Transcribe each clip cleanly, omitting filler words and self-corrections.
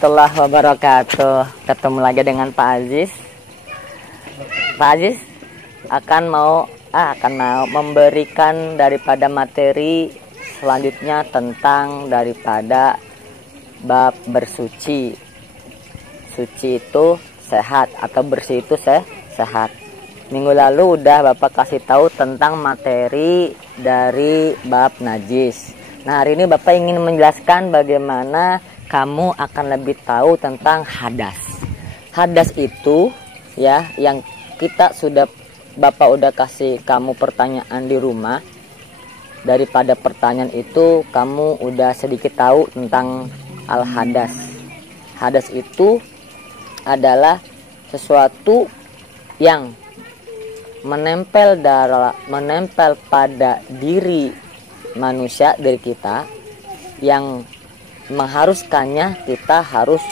Warahmatullahi wabarakatuh. Ketemu lagi dengan Pak Aziz. Pak Aziz akan mau memberikan daripada materi selanjutnya tentang daripada bab bersuci. Suci itu sehat atau bersih itu sehat. Minggu lalu udah Bapak kasih tahu tentang materi dari bab najis. Nah, hari ini Bapak ingin menjelaskan bagaimana kamu akan lebih tahu tentang hadas. Hadas itu ya yang Bapak udah kasih kamu pertanyaan di rumah. Daripada pertanyaan itu kamu udah sedikit tahu tentang al-hadas. Hadas itu adalah sesuatu yang menempel pada diri manusia, dari kita, yang mengharuskannya kita harus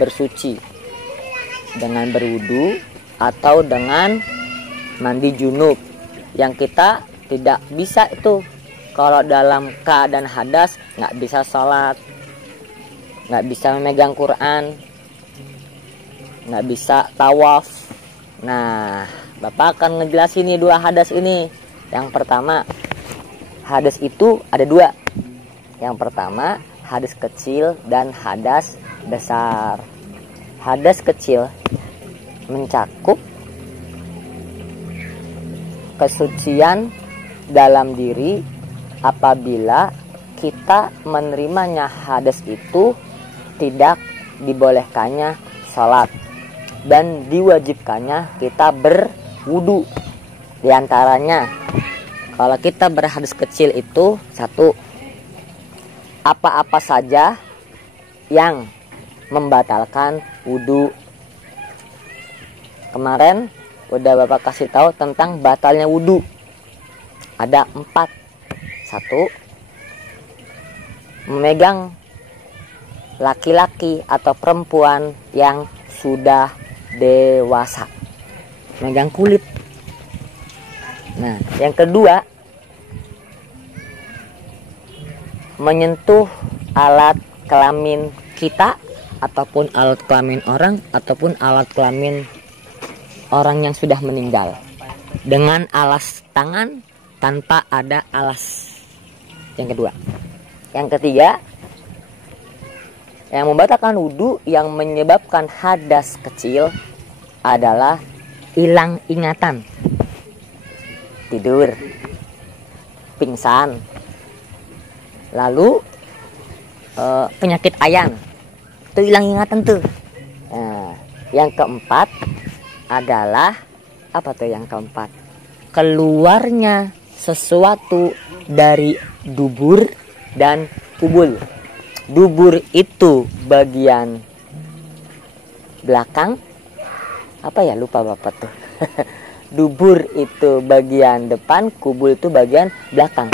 bersuci dengan berwudu atau dengan mandi junub, yang kita tidak bisa itu kalau dalam keadaan hadas, nggak bisa sholat, nggak bisa memegang Quran, nggak bisa tawaf. Nah, Bapak akan ngejelasin nih dua hadas ini. Yang pertama, hadas itu ada dua. Yang pertama, hadas kecil dan hadas besar. Hadas kecil mencakup kesucian dalam diri apabila kita menerimanya hadas itu tidak dibolehkannya sholat dan diwajibkannya kita berwudu. Di antaranya, kalau kita berhadas kecil itu satu, apa-apa saja yang membatalkan wudu. Kemarin udah Bapak kasih tahu tentang batalnya wudu. Ada 4. 1. Memegang laki-laki atau perempuan yang sudah dewasa, memegang kulit. Nah, yang kedua, menyentuh alat kelamin kita ataupun alat kelamin orang ataupun alat kelamin orang yang sudah meninggal dengan alas tangan tanpa ada alas. Yang kedua. Yang ketiga, yang membatalkan wudu yang menyebabkan hadas kecil adalah hilang ingatan, tidur, pingsan, lalu penyakit ayan, itu hilang ingatan tuh. Nah, yang keempat adalah apa tuh? Yang keempat, keluarnya sesuatu dari dubur dan kubul. Dubur itu bagian belakang, apa ya, lupa Bapak tuh. Dubur itu bagian depan, kubul itu bagian belakang.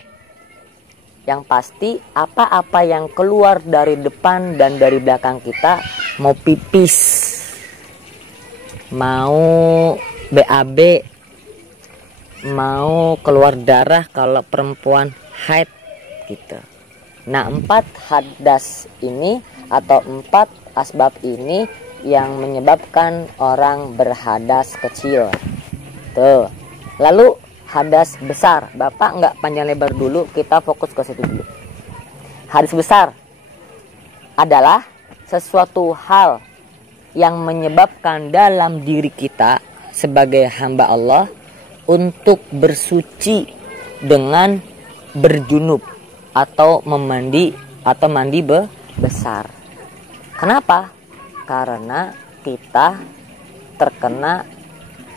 Yang pasti apa-apa yang keluar dari depan dan dari belakang kita, mau pipis, mau BAB, mau keluar darah kalau perempuan haid gitu. Nah, 4 hadas ini atau 4 asbab ini yang menyebabkan orang berhadas kecil. Tuh. Lalu hadas besar, Bapak nggak panjang lebar dulu, kita fokus ke situ dulu. Hadas besar adalah sesuatu hal yang menyebabkan dalam diri kita sebagai hamba Allah untuk bersuci dengan berjunub atau mandi besar. Kenapa? Karena kita terkena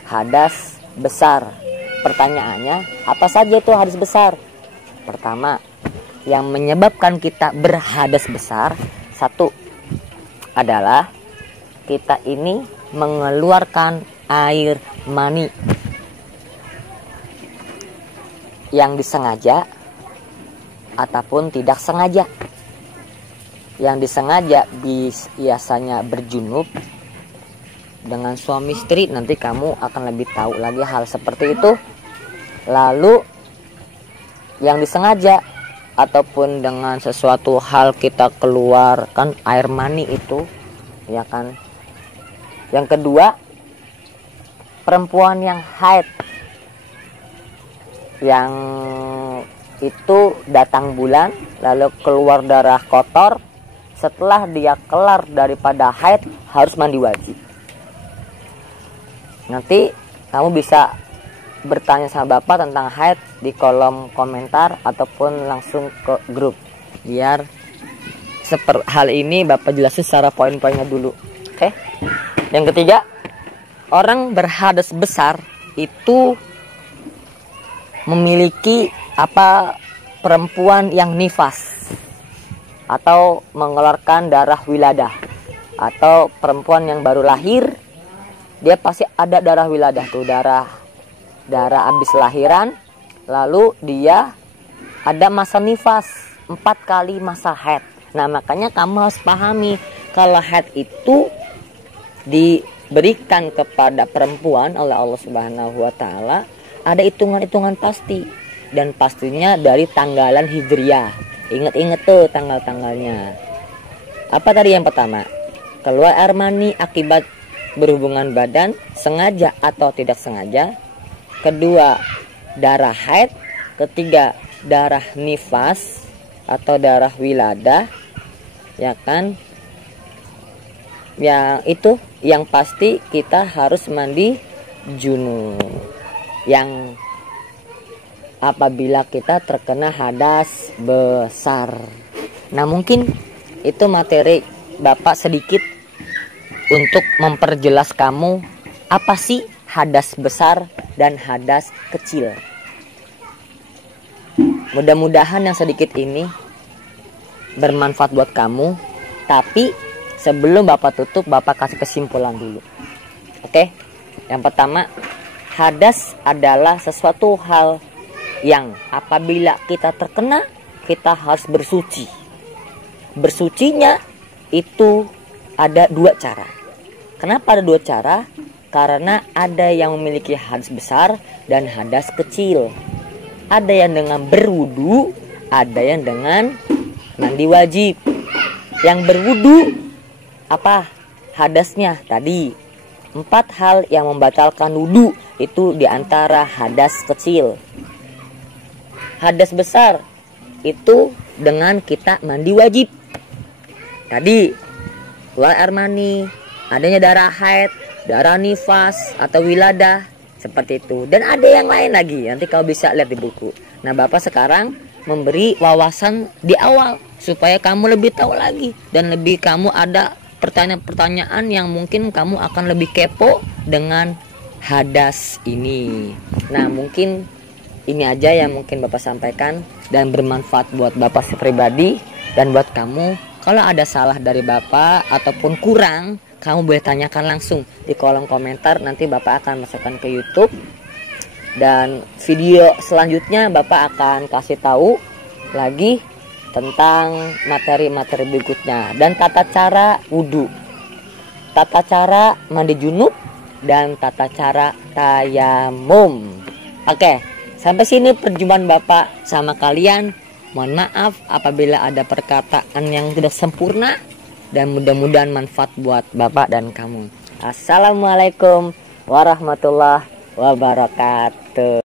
hadas besar. Pertanyaannya, apa saja itu hadas besar? Pertama, yang menyebabkan kita berhadas besar, 1 adalah kita ini mengeluarkan air mani yang disengaja ataupun tidak sengaja. Yang disengaja biasanya berjunub dengan suami istri, nanti kamu akan lebih tahu lagi hal seperti itu. Lalu yang disengaja ataupun dengan sesuatu hal kita keluarkan air mani itu ya kan. Yang kedua, perempuan yang haid, yang itu datang bulan lalu keluar darah kotor, setelah dia kelar daripada haid harus mandi wajib. Nanti kamu bisa bertanya sama Bapak tentang haid di kolom komentar ataupun langsung ke grup, biar hal ini Bapak jelasin secara poin-poinnya dulu. Oke. Yang ketiga, orang berhadas besar itu memiliki perempuan yang nifas atau mengeluarkan darah wiladah, atau perempuan yang baru lahir dia pasti ada darah wiladah tuh, darah habis lahiran, lalu dia ada masa nifas 4 kali masa haid. Nah makanya kamu harus pahami kalau haid itu diberikan kepada perempuan oleh Allah Subhanahu wa taala, ada hitungan-hitungan pasti, dan pastinya dari tanggalan hijriyah. Ingat-ingat tuh tanggal-tanggalnya. Apa tadi yang pertama? Keluar air mani akibat berhubungan badan sengaja atau tidak sengaja. Kedua, darah haid. Ketiga, darah nifas atau darah wiladah, ya kan. Yang itu yang pasti kita harus mandi junub. Yang apabila kita terkena hadas besar. Nah mungkin itu materi Bapak sedikit untuk memperjelas kamu apa sih hadas besar dan hadas kecil. Mudah-mudahan yang sedikit ini bermanfaat buat kamu. Tapi sebelum Bapak tutup, Bapak kasih kesimpulan dulu. Oke? Yang pertama, hadas adalah sesuatu hal yang apabila kita terkena, kita harus bersuci. Bersucinya itu ada 2 cara. Kenapa ada 2 cara? Karena ada yang memiliki hadas besar dan hadas kecil. Ada yang dengan berwudu, ada yang dengan mandi wajib. Yang berwudu apa hadasnya? Tadi 4 hal yang membatalkan wudu, itu diantara hadas kecil. Hadas besar itu dengan kita mandi wajib. Tadi keluar air mani, adanya darah haid, darah nifas atau wiladah, seperti itu. Dan ada yang lain lagi, nanti kau bisa lihat di buku. Nah Bapak sekarang memberi wawasan di awal supaya kamu lebih tahu lagi, dan lebih kamu ada pertanyaan-pertanyaan yang mungkin kamu akan lebih kepo dengan hadas ini. Nah mungkin ini aja yang mungkin Bapak sampaikan dan bermanfaat buat Bapak pribadi dan buat kamu. Kalau ada salah dari Bapak ataupun kurang, kamu boleh tanyakan langsung di kolom komentar. Nanti Bapak akan masukkan ke YouTube, dan video selanjutnya Bapak akan kasih tahu lagi tentang materi-materi berikutnya, dan tata cara wudhu, tata cara mandi junub, dan tata cara tayamum. Oke, sampai sini perjumpaan Bapak sama kalian. Mohon maaf apabila ada perkataan yang tidak sempurna, dan mudah-mudahan manfaat buat Bapak dan kamu. Assalamualaikum warahmatullahi wabarakatuh.